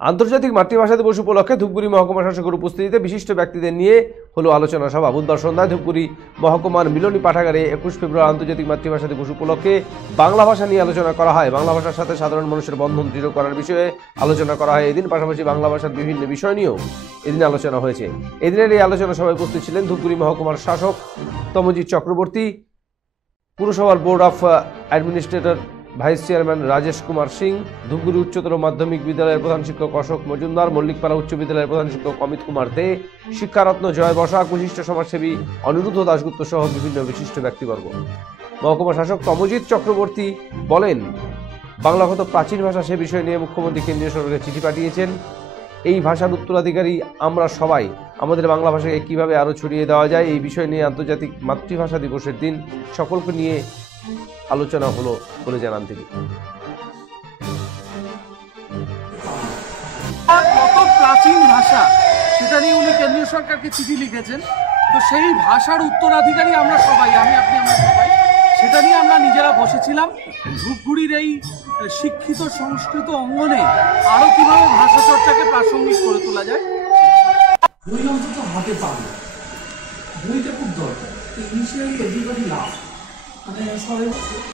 আন্তর্জাতিক মাতৃভাষা দিবস উপলক্ষে ধূপগুড়ি মহকুমা শাসকের উপস্থিতিতে বিশিষ্ট ব্যক্তিদের নিয়ে হলো আলোচনা সভা। বুধবার সন্ধ্যায় ধূপগুড়ি মহকুমার মিলনী পাঠাগারে 21 ফেব্রুয়ারি আন্তর্জাতিক মাতৃভাষা দিবস উপলক্ষে বাংলা ভাষা নিয়ে আলোচনা করা হয়। বাংলা ভাষার সাথে সাধারণ মানুষের বন্ধন দৃঢ় করার বিষয়ে আলোচনা করা হয় এদিন। পাশাপাশি বাংলা ভাষার বিভিন্ন বিষয় নিয়েও এদিন আলোচনা হয়েছে। এদিনের এই আলোচনা সভায় উপস্থিত ছিলেন ধূপগুড়ি মহকুমার শাসক তমজিৎ চক্রবর্তী, পুরসভার board of administrator vice chairman Rajesh Kumar Singh, Dhupguri উচ্চতর মাধ্যমিক বিদ্যালয়ের প্রধান শিক্ষক অশোক মজুমদার, মল্লিকপাড়া উচ্চ বিদ্যালয়ের প্রধান শিক্ষক অমিত কুমার দে, শিক্ষারত্ন জয় বসাক, বিশিষ্ট সমাজসেবী অনিরুদ্ধ দাশগুপ্ত সহ বিভিন্ন বিশিষ্ট ব্যক্তিবর্গ। মহকুমা শাসক তমজিৎ চক্রবর্তী বলেন, বাংলা কত প্রাচীন ভাষা সে বিষয় নিয়ে মুখ্যমন্ত্রী কেন্দ্রীয় সরকারকে চিঠি পাঠিয়েছেন। এই ভাষার উত্তরাধিকারী আমরা সবাই। আমাদের বাংলা ভাষাকে কিভাবে আরও ছড়িয়ে দেওয়া যায় এই বিষয় নিয়ে আন্তর্জাতিক মাতৃভাষা দিবসের দিন সকলকে নিয়ে আলোচনা হলো বলে জানান তিনি। কত প্রাচীন ভাষা সেটা নিয়ে উনি কেন্দ্রীয় সরকারকে চিঠি লিখেছেন। তো সেই ভাষার উত্তরাধিকারী আমরা সবাই, আমি আপনি আমরা সবাই, সেটা নিয়ে আমরা নিজেরা বসেছিলাম। ধূপগুড়ির এই শিক্ষিত সংস্কৃত অঙ্গনে আরো কিভাবে ভাষা চর্চাকে প্রাসঙ্গিক করে তোলা যায়। বই অন্তত হাতে পাবে, বইটা খুব দরকার। ইনিশিয়ালি এভরিবডি লাভ, মানে সবাই